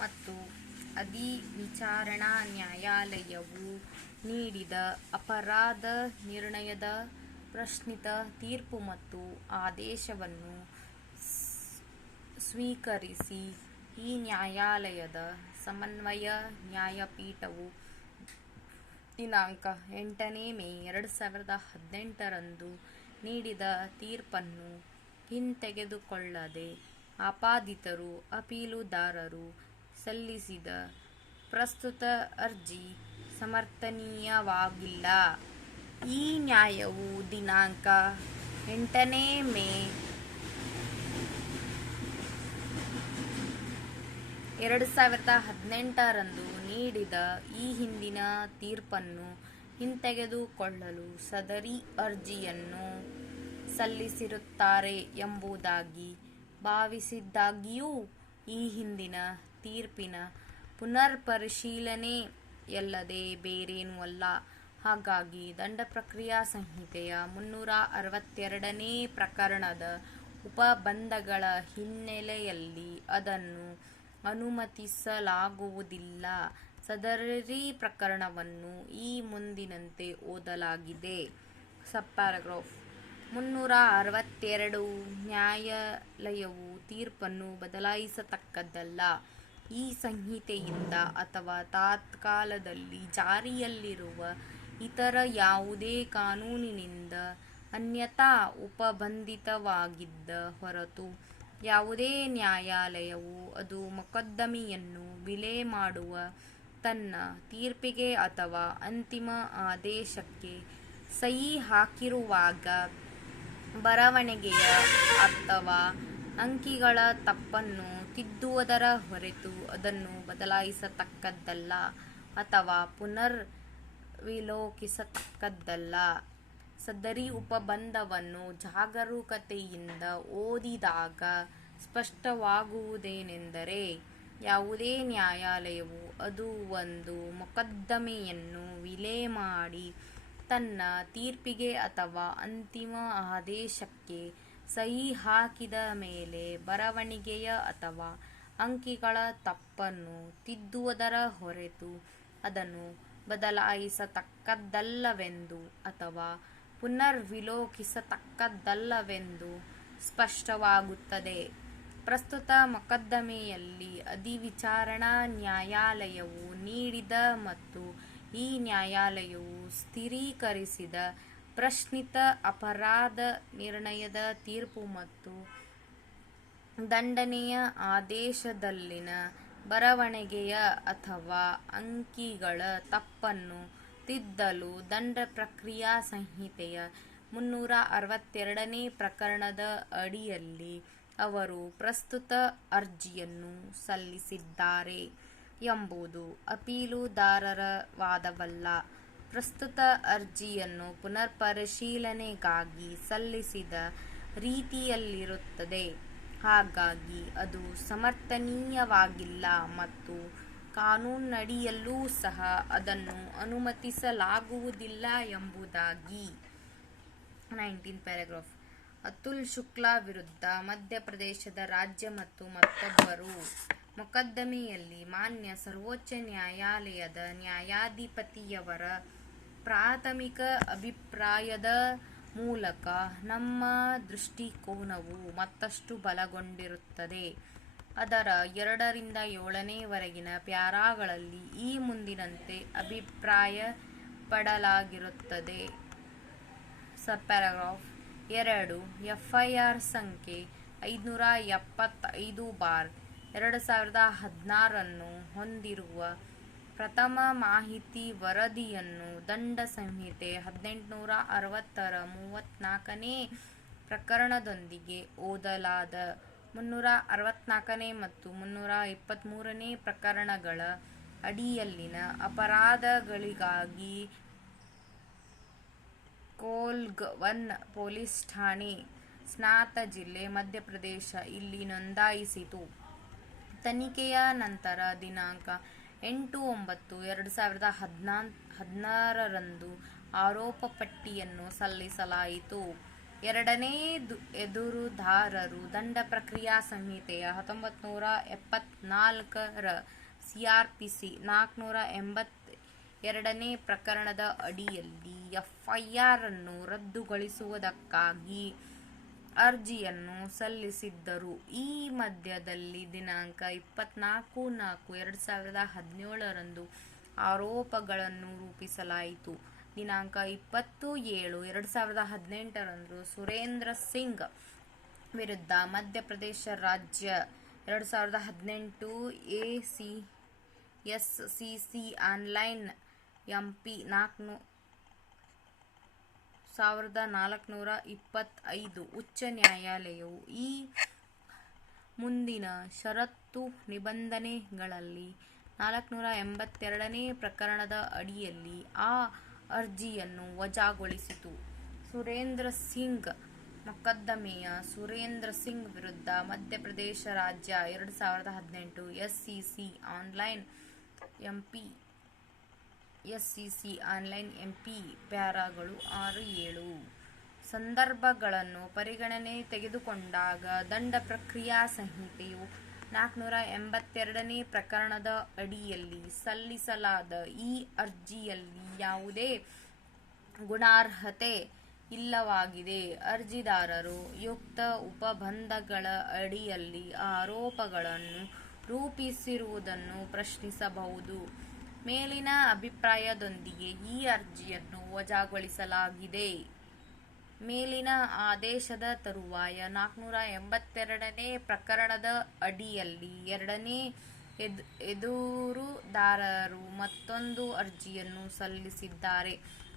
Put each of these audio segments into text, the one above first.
ಮತ್ತು ಅಧಿವಿಚಾರಣಾ ನ್ಯಾಯಾಲಯವು ನೀಡಿದ ಅಪರಾಧ ನಿರ್ಣಯದ ಪ್ರಶ್ನಿತ ತೀರ್ಪು ಮತ್ತು ಆದೇಶವನ್ನು ಸ್ವೀಕರಿಸಿ ಈ ನ್ಯಾಯಾಲಯದ ಸಮನ್ವಯ ನ್ಯಾಯಪೀಠವು ದಿನಾಂಕ 8ನೇ ಮೇ 2018 ನೀಡಿದ ತೀರ್ಪನ್ನು ಹಿಂತೆಗೆದುಕೊಳ್ಳದೆ ಆಪಾದಿತರು ಅಪೀಲುದಾರರು ಸಲ್ಲಿಸಿದ ಪ್ರಸ್ತುತ ಅರ್ಜಿ ಸಮರ್ಥನೀಯವಾಗಿಲ್ಲ. ಈ ನ್ಯಾಯವು ದಿನಾಂಕ 8ನೇ ಮೇ 2018 ನೀಡಿದ ಈ ಹಿಂದಿನ ತೀರ್ಪನ್ನು ಹಿಂತೆಗೆದುಕೊಳ್ಳಲು ಸದರಿ ಅರ್ಜಿಯನ್ನು ಸಲ್ಲಿಸಿರುತ್ತಾರೆ ಎಂಬುದಾಗಿ ಭಾವಿಸಿದ್ದಾಗ್ಯೂ ಈ ಹಿಂದಿನ ತೀರ್ಪಿನ ಪುನರ್ ಪರಿಶೀಲನೆಯಲ್ಲದೆ ಬೇರೇನೂ ಅಲ್ಲ. ಹಾಗಾಗಿ ದಂಡ ಪ್ರಕ್ರಿಯಾ ಸಂಹಿತೆಯ 362ನೇ ಪ್ರಕರಣದ ಉಪಬಂಧಗಳ ಹಿನ್ನೆಲೆಯಲ್ಲಿ ಅದನ್ನು ಅನುಮತಿಸಲಾಗುವುದಿಲ್ಲ. ಸದರಿ ಪ್ರಕರಣವನ್ನು ಈ ಮುಂದಿನಂತೆ ಓದಲಾಗಿದೆ. ಸಬ್‌ಪ್ಯಾರಾಗ್ರಾಫ್ 362 ನ್ಯಾಯಾಲಯವು ತೀರ್ಪನ್ನು ಬದಲಾಯಿಸತಕ್ಕದ್ದಲ್ಲ. ಈ ಸಂಹಿತೆಯಿಂದ ಅಥವಾ ತತ್ಕಾಲದಲ್ಲಿ ಜಾರಿಯಲ್ಲಿರುವ ಇತರ ಯಾವುದೇ ಕಾನೂನಿನಿಂದ ಅನ್ಯಥಾ ಉಪಬಂಧಿತವಾಗಿದ್ದ ಹೊರತು ಯಾವುದೇ ನ್ಯಾಯಾಲಯವು ಅದು ಮೊಕದ್ದಮೆಯನ್ನು ವಿಲೆ ಮಾಡುವ ತನ್ನ ತೀರ್ಪಿಗೆ ಅಥವಾ ಅಂತಿಮ ಆದೇಶಕ್ಕೆ ಸಹಿ ಹಾಕಿರುವಾಗ ಬರವಣಿಗೆಯ ಅಥವಾ ಅಂಕಿಗಳ ತಪ್ಪನ್ನು ತಿದ್ದುವುದರ ಹೊರತು ಅದನ್ನು ಬದಲಾಯಿಸತಕ್ಕದ್ದಲ್ಲ ಅಥವಾ ಪುನರ್ ವಿಲೋಕಿಸತಕ್ಕದ್ದಲ್ಲ. ಸದರಿ ಉಪಬಂಧವನ್ನು ಜಾಗರೂಕತೆಯಿಂದ ಓದಿದಾಗ ಸ್ಪಷ್ಟವಾಗುವುದೇನೆಂದರೆ, ಯಾವುದೇ ನ್ಯಾಯಾಲಯವು ಅದು ಒಂದು ಮೊಕದ್ದಮೆಯನ್ನು ವಿಲೆ ಮಾಡಿ ತನ್ನ ತೀರ್ಪಿಗೆ ಅಥವಾ ಅಂತಿಮ ಆದೇಶಕ್ಕೆ ಸಹಿ ಹಾಕಿದ ಮೇಲೆ ಬರವಣಿಗೆಯ ಅಥವಾ ಅಂಕಿಗಳ ತಪ್ಪನ್ನು ತಿದ್ದುವುದರ ಹೊರತು ಅದನ್ನು ಬದಲಾಯಿಸತಕ್ಕದ್ದಲ್ಲವೆಂದು ಅಥವಾ ಪುನರ್ ವಿಲೋಕಿಸತಕ್ಕದ್ದಲ್ಲವೆಂದು ಸ್ಪಷ್ಟವಾಗುತ್ತದೆ. ಪ್ರಸ್ತುತ ಮೊಕದ್ದಮೆಯಲ್ಲಿ ಅಧಿವಿಚಾರಣಾ ನ್ಯಾಯಾಲಯವು ನೀಡಿದ ಮತ್ತು ಈ ನ್ಯಾಯಾಲಯವು ಸ್ಥಿರೀಕರಿಸಿದ ಪ್ರಶ್ನಿತ ಅಪರಾಧ ನಿರ್ಣಯದ ತೀರ್ಪು ಮತ್ತು ದಂಡನೆಯ ಆದೇಶದಲ್ಲಿನ ಬರವಣಿಗೆಯ ಅಥವಾ ಅಂಕಿಗಳ ತಪ್ಪನ್ನು ತಿದ್ದಲು ದಂಡ ಪ್ರಕ್ರಿಯಾ ಸಂಹಿತೆಯ 362ನೇ ಪ್ರಕರಣದ ಅಡಿಯಲ್ಲಿ ಅವರು ಪ್ರಸ್ತುತ ಅರ್ಜಿಯನ್ನು ಸಲ್ಲಿಸಿದ್ದಾರೆ ಎಂಬುದು ಅಪೀಲುದಾರರ ವಾದವಲ್ಲ. ಪ್ರಸ್ತುತ ಅರ್ಜಿಯನ್ನು ಪುನರ್ಪರಿಶೀಲನೆಗಾಗಿ ಸಲ್ಲಿಸಿದ ರೀತಿಯಲ್ಲಿರುತ್ತದೆ. ಹಾಗಾಗಿ ಅದು ಸಮರ್ಥನೀಯವಾಗಿಲ್ಲ ಮತ್ತು ಕಾನೂನಿನಡಿಯಲ್ಲೂ ಸಹ ಅದನ್ನು ಅನುಮತಿಸಲಾಗುವುದಿಲ್ಲ ಎಂಬುದಾಗಿ. 19th ಪ್ಯಾರಾಗ್ರಾಫ್ ಅತುಲ್ ಶುಕ್ಲಾ ವಿರುದ್ಧ ಮಧ್ಯಪ್ರದೇಶದ ರಾಜ್ಯ ಮತ್ತು ಮತ್ತೊಬ್ಬರು ಮೊಕದ್ದಮೆಯಲ್ಲಿ ಮಾನ್ಯ ಸರ್ವೋಚ್ಚ ನ್ಯಾಯಾಲಯದ ನ್ಯಾಯಾಧಿಪತಿಯವರ ಪ್ರಾಥಮಿಕ ಅಭಿಪ್ರಾಯದ ಮೂಲಕ ನಮ್ಮ ದೃಷ್ಟಿಕೋನವು ಮತ್ತಷ್ಟು ಬಲಗೊಂಡಿರುತ್ತದೆ. ಅದರ 2ರಿಂದ 7ನೇವರೆಗಿನ ಪ್ಯಾರಾಗಳಲ್ಲಿ ಈ ಮುಂದಿನಂತೆ ಅಭಿಪ್ರಾಯಪಡಲಾಗಿರುತ್ತದೆ. ಸಬ್‌ಪ್ಯಾರಾಗ್ರಾಫ್ 2 ಎಫ್ಐಆರ್ ಸಂಖ್ಯೆ 575/2016 ಹೊಂದಿರುವ ಪ್ರಥಮ ಮಾಹಿತಿ ವರದಿಯನ್ನು ದಂಡ ಸಂಹಿತೆ 1860ರ 34ನೇ ಪ್ರಕರಣದೊಂದಿಗೆ ಓದಲಾದ 364ನೇ ಮತ್ತು 323ನೇ ಪ್ರಕರಣಗಳ ಅಡಿಯಲ್ಲಿನ ಅಪರಾಧಗಳಿಗಾಗಿ ಕೋಲ್ಗವನ್ ಪೊಲೀಸ್ ಠಾಣೆ, ಸ್ನಾತ ಜಿಲ್ಲೆ, ಮಧ್ಯಪ್ರದೇಶ ಇಲ್ಲಿ ನೋಂದಾಯಿಸಿತು. ತನಿಖೆಯ ನಂತರ ದಿನಾಂಕ 8/9/2016 ಆರೋಪ ಪಟ್ಟಿಯನ್ನು ಸಲ್ಲಿಸಲಾಯಿತು. ಎರಡನೇ ಎದುರುದಾರರು ದಂಡ ಪ್ರಕ್ರಿಯಾ ಸಂಹಿತೆಯ 1974ರ ಸಿಆರ್ಪಿಸಿ 482ನೇ ಪ್ರಕರಣದ ಅಡಿಯಲ್ಲಿ ಎಫ್ಐಆರ್ ಅನ್ನು ರದ್ದುಗೊಳಿಸುವುದಕ್ಕಾಗಿ ಅರ್ಜಿಯನ್ನು ಸಲ್ಲಿಸಿದ್ದರು. ಈ ಮಧ್ಯದಲ್ಲಿ ದಿನಾಂಕ 24/4/2017ರಂದು ಆರೋಪಗಳನ್ನು ರೂಪಿಸಲಾಯಿತು. ದಿನಾಂಕ 20/7/2018ರಂದು ಸುರೇಂದ್ರ ಸಿಂಗ್ ವಿರುದ್ಧ ಮಧ್ಯಪ್ರದೇಶ ರಾಜ್ಯ 2018 ಎಸ್ಸಿಸಿ ಆನ್ಲೈನ್ ಎಂಪಿ 4425 ಉಚ್ಚ ನ್ಯಾಯಾಲಯವು ಈ ಮುಂದಿನ ಷರತ್ತು ನಿಬಂಧನೆಗಳಲ್ಲಿ 482ನೇ ಪ್ರಕರಣದ ಅಡಿಯಲ್ಲಿ ಆ ಅರ್ಜಿಯನ್ನು ವಜಾಗೊಳಿಸಿತು. ಸುರೇಂದ್ರ ಸಿಂಗ್ ಮೊಕದ್ದಮೆಯ ಸುರೇಂದ್ರ ಸಿಂಗ್ ವಿರುದ್ಧ ಮಧ್ಯಪ್ರದೇಶ ರಾಜ್ಯ 2018 ಎಸ್ಸಿಸಿ ಆನ್ಲೈನ್ ಎಂಪಿ ಪ್ಯಾರಾಗಳು 6-7 ಸಂದರ್ಭಗಳನ್ನು ಪರಿಗಣನೆ ತೆಗೆದುಕೊಂಡಾಗ ದಂಡ ಪ್ರಕ್ರಿಯಾ ಸಂಹಿತೆಯು 482ನೇ ಪ್ರಕರಣದ ಅಡಿಯಲ್ಲಿ ಸಲ್ಲಿಸಲಾದ ಈ ಅರ್ಜಿಯಲ್ಲಿ ಯಾವುದೇ ಗುಣಾರ್ಹತೆ ಇಲ್ಲವಾಗಿದೆ. ಅರ್ಜಿದಾರರು ಯುಕ್ತ ಉಪಬಂಧಗಳ ಅಡಿಯಲ್ಲಿ ಆರೋಪಗಳನ್ನು ರೂಪಿಸಿರುವುದನ್ನು ಪ್ರಶ್ನಿಸಬಹುದು. ಮೇಲಿನ ಅಭಿಪ್ರಾಯದೊಂದಿಗೆ ಈ ಅರ್ಜಿಯನ್ನು ವಜಾಗೊಳಿಸಲಾಗಿದೆ. ಮೇಲಿನ ಆದೇಶದ ತರುವಾಯ 482ನೇ ಪ್ರಕರಣದ ಅಡಿಯಲ್ಲಿ ಎರಡನೇ ಎದುರುದಾರರು ಮತ್ತೊಂದು ಅರ್ಜಿಯನ್ನು ಸಲ್ಲಿಸಿದ್ದಾರೆ.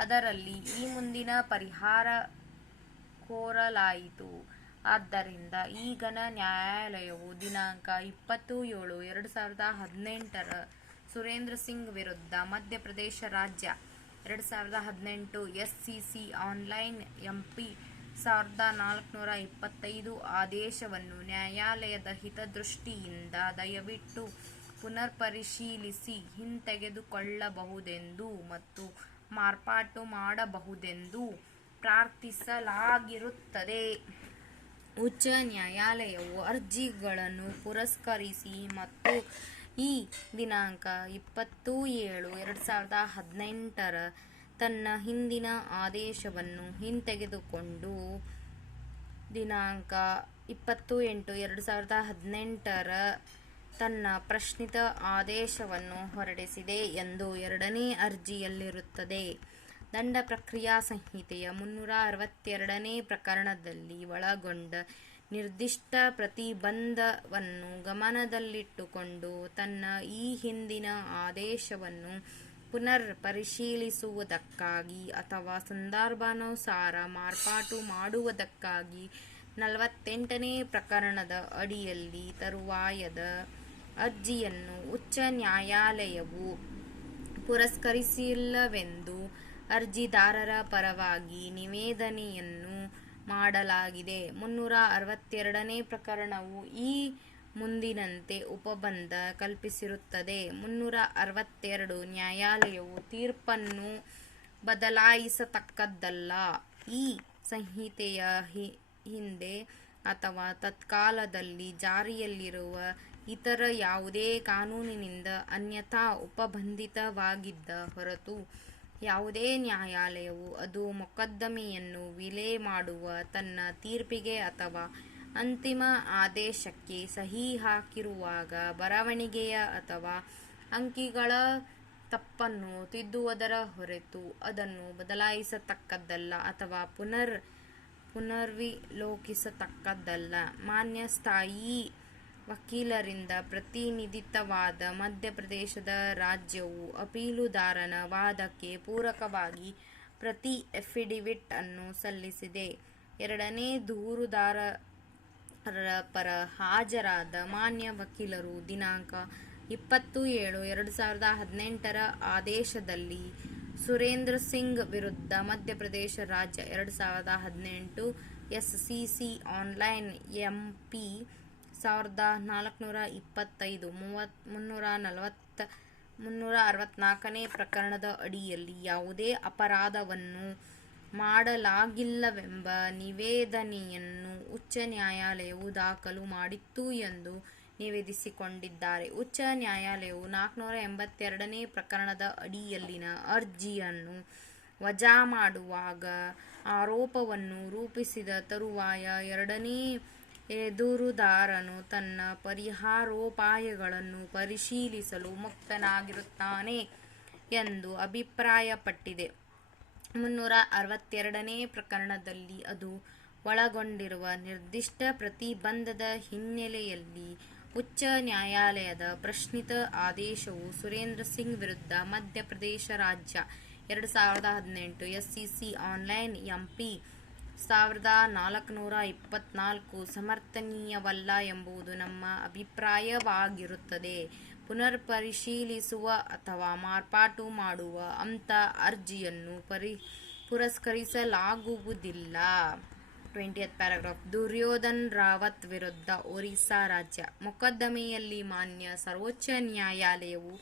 ಅದರಲ್ಲಿ ಈ ಮುಂದಿನ ಪರಿಹಾರ ಕೋರಲಾಯಿತು. ಆದ್ದರಿಂದ ಈಗ ನ್ಯಾಯಾಲಯವು ದಿನಾಂಕ 20/7/2018ರ ಸುರೇಂದ್ರ ಸಿಂಗ್ ವಿರುದ್ಧ ಮಧ್ಯಪ್ರದೇಶ ರಾಜ್ಯ 2018 ಎಸ್ಸಿಸಿ ಆನ್ಲೈನ್ ಎಂಪಿ 1425 ಆದೇಶವನ್ನು ನ್ಯಾಯಾಲಯದ ಹಿತದೃಷ್ಟಿಯಿಂದ ದಯವಿಟ್ಟು ಪುನರ್ಪರಿಶೀಲಿಸಿ ಹಿಂತೆಗೆದುಕೊಳ್ಳಬಹುದೆಂದು ಮತ್ತು ಮಾರ್ಪಾಟು ಮಾಡಬಹುದೆಂದು ಪ್ರಾರ್ಥಿಸಲಾಗಿರುತ್ತದೆ. ಉಚ್ಚ ನ್ಯಾಯಾಲಯವು ಅರ್ಜಿಗಳನ್ನು ಪುರಸ್ಕರಿಸಿ ಮತ್ತು ಈ ದಿನಾಂಕ 20/7/2018ರ ತನ್ನ ಹಿಂದಿನ ಆದೇಶವನ್ನು ಹಿಂತೆಗೆದುಕೊಂಡು ದಿನಾಂಕ 20/8/2018ರ ತನ್ನ ಪ್ರಶ್ನಿತ ಆದೇಶವನ್ನು ಹೊರಡಿಸಿದೆ ಎಂದು ಎರಡನೇ ಅರ್ಜಿಯಲ್ಲಿರುತ್ತದೆ. ದಂಡ ಪ್ರಕ್ರಿಯಾ ಸಂಹಿತೆಯ 362ನೇ ಪ್ರಕರಣದಲ್ಲಿ ಒಳಗೊಂಡ ನಿರ್ದಿಷ್ಟ ಪ್ರತಿಬಂಧವನ್ನು ಗಮನದಲ್ಲಿಟ್ಟುಕೊಂಡು ತನ್ನ ಈ ಹಿಂದಿನ ಆದೇಶವನ್ನು ಪುನರ್ ಪರಿಶೀಲಿಸುವುದಕ್ಕಾಗಿ ಅಥವಾ ಸಂದರ್ಭಾನುಸಾರ ಮಾರ್ಪಾಟು ಮಾಡುವುದಕ್ಕಾಗಿ 48ನೇ ಪ್ರಕರಣದ ಅಡಿಯಲ್ಲಿ ತರುವಾಯದ ಅರ್ಜಿಯನ್ನು ಉಚ್ಚ ನ್ಯಾಯಾಲಯವು ಪುರಸ್ಕರಿಸಿಲ್ಲವೆಂದು ಅರ್ಜಿದಾರರ ಪರವಾಗಿ ನಿವೇದನೆಯನ್ನು ಮಾಡಲಾಗಿದೆ. 362ನೇ ಪ್ರಕರಣವು ಈ ಮುಂದಿನಂತೆ ಉಪಬಂಧ ಕಲ್ಪಿಸಿರುತ್ತದೆ. 362 ನ್ಯಾಯಾಲಯವು ತೀರ್ಪನ್ನು ಬದಲಾಯಿಸತಕ್ಕದ್ದಲ್ಲ. ಈ ಸಂಹಿತೆಯ ಹಿಂದೆ ಅಥವಾ ತತ್ಕಾಲದಲ್ಲಿ ಜಾರಿಯಲ್ಲಿರುವ ಇತರ ಯಾವುದೇ ಕಾನೂನಿನಿಂದ ಅನ್ಯಥಾ ಉಪಬಂಧಿತವಾಗಿದ್ದ ಹೊರತು ಯಾವುದೇ ನ್ಯಾಯಾಲಯವು ಅದು ಮೊಕದ್ದಮೆಯನ್ನು ವಿಲೇ ಮಾಡುವ ತನ್ನ ತೀರ್ಪಿಗೆ ಅಥವಾ ಅಂತಿಮ ಆದೇಶಕ್ಕೆ ಸಹಿ ಹಾಕಿರುವಾಗ ಬರವಣಿಗೆಯ ಅಥವಾ ಅಂಕಿಗಳ ತಪ್ಪನ್ನು ತಿದ್ದುವುದರ ಹೊರತು ಅದನ್ನು ಬದಲಾಯಿಸತಕ್ಕದ್ದಲ್ಲ ಅಥವಾ ಪುನರ್ವಿಲೋಕಿಸತಕ್ಕದ್ದಲ್ಲ. ಮಾನ್ಯ ಸ್ಥಾಯೀ ವಕೀಲರಿಂದ ಪ್ರತಿನಿಧಿತವಾದ ಮಧ್ಯಪ್ರದೇಶದ ರಾಜ್ಯವು ಅಪೀಲುದಾರನ ವಾದಕ್ಕೆ ಪೂರಕವಾಗಿ ಪ್ರತಿ ಎಫಿಡವಿಟ್ ಅನ್ನು ಸಲ್ಲಿಸಿದೆ. ಎರಡನೇ ದೂರುದಾರರ ಪರ ಹಾಜರಾದ ಮಾನ್ಯ ವಕೀಲರು ದಿನಾಂಕ 20/7/2018ರ ಆದೇಶದಲ್ಲಿ ಸುರೇಂದ್ರ ಸಿಂಗ್ ವಿರುದ್ಧ ಮಧ್ಯಪ್ರದೇಶ ರಾಜ್ಯ 2018 ಎಸ್ಸಿಸಿ ಆನ್ಲೈನ್ ಎಂಪಿ 1425 364ನೇ ಪ್ರಕರಣದ ಅಡಿಯಲ್ಲಿ ಯಾವುದೇ ಅಪರಾಧವನ್ನು ಮಾಡಲಾಗಿಲ್ಲವೆಂಬ ನಿವೇದನೆಯನ್ನು ಉಚ್ಚ ನ್ಯಾಯಾಲಯವು ದಾಖಲು ಮಾಡಿತ್ತು ಎಂದು ನಿವೇದಿಸಿಕೊಂಡಿದ್ದಾರೆ. ಉಚ್ಚ ನ್ಯಾಯಾಲಯವು 482ನೇ ಪ್ರಕರಣದ ಅಡಿಯಲ್ಲಿನ ಅರ್ಜಿಯನ್ನು ವಜಾ ಮಾಡುವಾಗ ಆರೋಪವನ್ನು ರೂಪಿಸಿದ ತರುವಾಯ ಎರಡನೇ ಎದುರುದಾರನು ತನ್ನ ಪರಿಹಾರೋಪಾಯಗಳನ್ನು ಪರಿಶೀಲಿಸಲು ಮುಕ್ತನಾಗಿರುತ್ತಾನೆ ಎಂದು ಅಭಿಪ್ರಾಯಪಟ್ಟಿದೆ. 362ನೇ ಪ್ರಕರಣದಲ್ಲಿ ಅದು ಒಳಗೊಂಡಿರುವ ನಿರ್ದಿಷ್ಟ ಪ್ರತಿಬಂಧದ ಹಿನ್ನೆಲೆಯಲ್ಲಿ ಉಚ್ಚ ನ್ಯಾಯಾಲಯದ ಪ್ರಶ್ನಿತ ಆದೇಶವು ಸುರೇಂದ್ರ ಸಿಂಗ್ ವಿರುದ್ಧ ಮಧ್ಯಪ್ರದೇಶ ರಾಜ್ಯ 2018 SCC ಆನ್ಲೈನ್ MP 1424 ಸಮರ್ಥನೀಯವಲ್ಲ ಎಂಬುದು ನಮ್ಮ ಅಭಿಪ್ರಾಯವಾಗಿರುತ್ತದೆ. ಪುನರ್ಪರಿಶೀಲಿಸುವ ಅಥವಾ ಮಾರ್ಪಾಟು ಮಾಡುವ ಅಂಥ ಅರ್ಜಿಯನ್ನು ಪುರಸ್ಕರಿಸಲಾಗುವುದಿಲ್ಲ. 20th paragraph. ದುರ್ಯೋಧನ್ ರಾವತ್ ವಿರುದ್ಧ ಒರಿಸ್ಸಾ ರಾಜ್ಯ ಮೊಕದ್ದಮೆಯಲ್ಲಿ ಮಾನ್ಯ ಸರ್ವೋಚ್ಚ ನ್ಯಾಯಾಲಯವು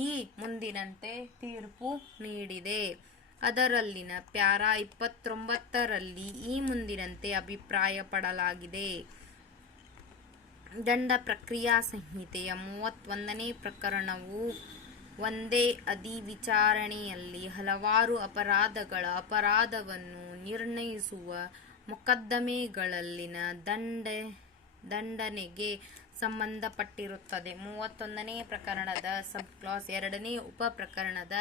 ಈ ಮುಂದಿನಂತೆ ತೀರ್ಪು ನೀಡಿದೆ. ಅದರಲ್ಲಿನ ಪ್ಯಾರಾ 29ರಲ್ಲಿ ಈ ಮುಂದಿನಂತೆ ಅಭಿಪ್ರಾಯಪಡಲಾಗಿದೆ. ದಂಡ ಪ್ರಕ್ರಿಯಾ ಸಂಹಿತೆಯ 31ನೇ ಪ್ರಕರಣವು ಒಂದೇ ವಿಚಾರಣೆಯಲ್ಲಿ ಹಲವಾರು ಅಪರಾಧವನ್ನು ನಿರ್ಣಯಿಸುವ ಮೊಕದ್ದಮೆಗಳಲ್ಲಿನ ದಂಡನೆಗೆ ಸಂಬಂಧಪಟ್ಟಿರುತ್ತದೆ. 31ನೇ ಪ್ರಕರಣದ ಸಬ್ಕ್ಲಾಸ್ 2ನೇ ಉಪಪ್ರಕರಣದ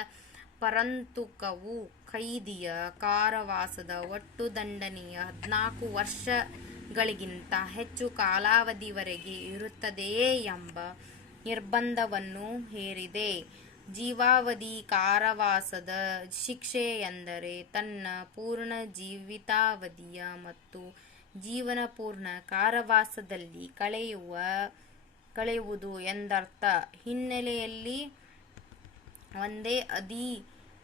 ಪರಂತುಕವು ಖೈದಿಯ ಕಾರಾವಾಸದ ಒಟ್ಟು ದಂಡನೆಯ 14 ವರ್ಷಗಳಿಗಿಂತ ಹೆಚ್ಚು ಕಾಲಾವಧಿವರೆಗೆ ಇರುತ್ತದೆಯೇ ಎಂಬ ನಿರ್ಬಂಧವನ್ನು ಹೇರಿದೆ. ಜೀವಾವಧಿ ಕಾರಾವಾಸದ ಶಿಕ್ಷೆ ಎಂದರೆ ತನ್ನ ಪೂರ್ಣ ಜೀವಿತಾವಧಿಯ ಮತ್ತು ಜೀವನಪೂರ್ಣ ಕಾರಾವಾಸದಲ್ಲಿ ಕಳೆಯುವುದು ಎಂದರ್ಥ. ಹಿನ್ನೆಲೆಯಲ್ಲಿ ಒಂದೇ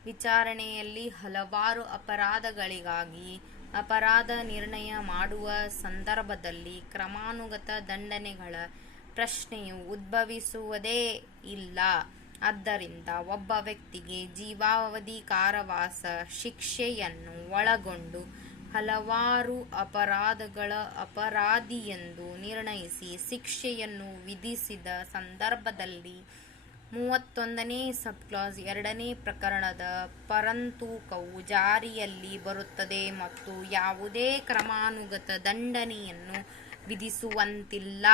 ವಿಚಾರಣೆಯಲ್ಲಿ ಹಲವಾರು ಅಪರಾಧಗಳಿಗಾಗಿ ಅಪರಾಧ ನಿರ್ಣಯ ಮಾಡುವ ಸಂದರ್ಭದಲ್ಲಿ ಕ್ರಮಾನುಗತ ದಂಡನೆಗಳ ಪ್ರಶ್ನೆಯು ಉದ್ಭವಿಸುವುದೇ ಇಲ್ಲ. ಆದ್ದರಿಂದ ಒಬ್ಬ ವ್ಯಕ್ತಿಗೆ ಜೀವಾವಧಿ ಕಾರಾವಾಸ ಶಿಕ್ಷೆಯನ್ನು ಒಳಗೊಂಡು ಹಲವಾರು ಅಪರಾಧಗಳ ಅಪರಾಧಿಯೆಂದು ನಿರ್ಣಯಿಸಿ ಶಿಕ್ಷೆಯನ್ನು ವಿಧಿಸಿದ ಸಂದರ್ಭದಲ್ಲಿ 31ನೇ ಸಬ್ಕ್ಲಾಸ್ 2ನೇ ಪ್ರಕರಣದ ಪರಂತುಕವು ಜಾರಿಯಲ್ಲಿ ಬರುತ್ತದೆ ಮತ್ತು ಯಾವುದೇ ಕ್ರಮಾನುಗತ ದಂಡನೆಯನ್ನು ವಿಧಿಸುವಂತಿಲ್ಲ.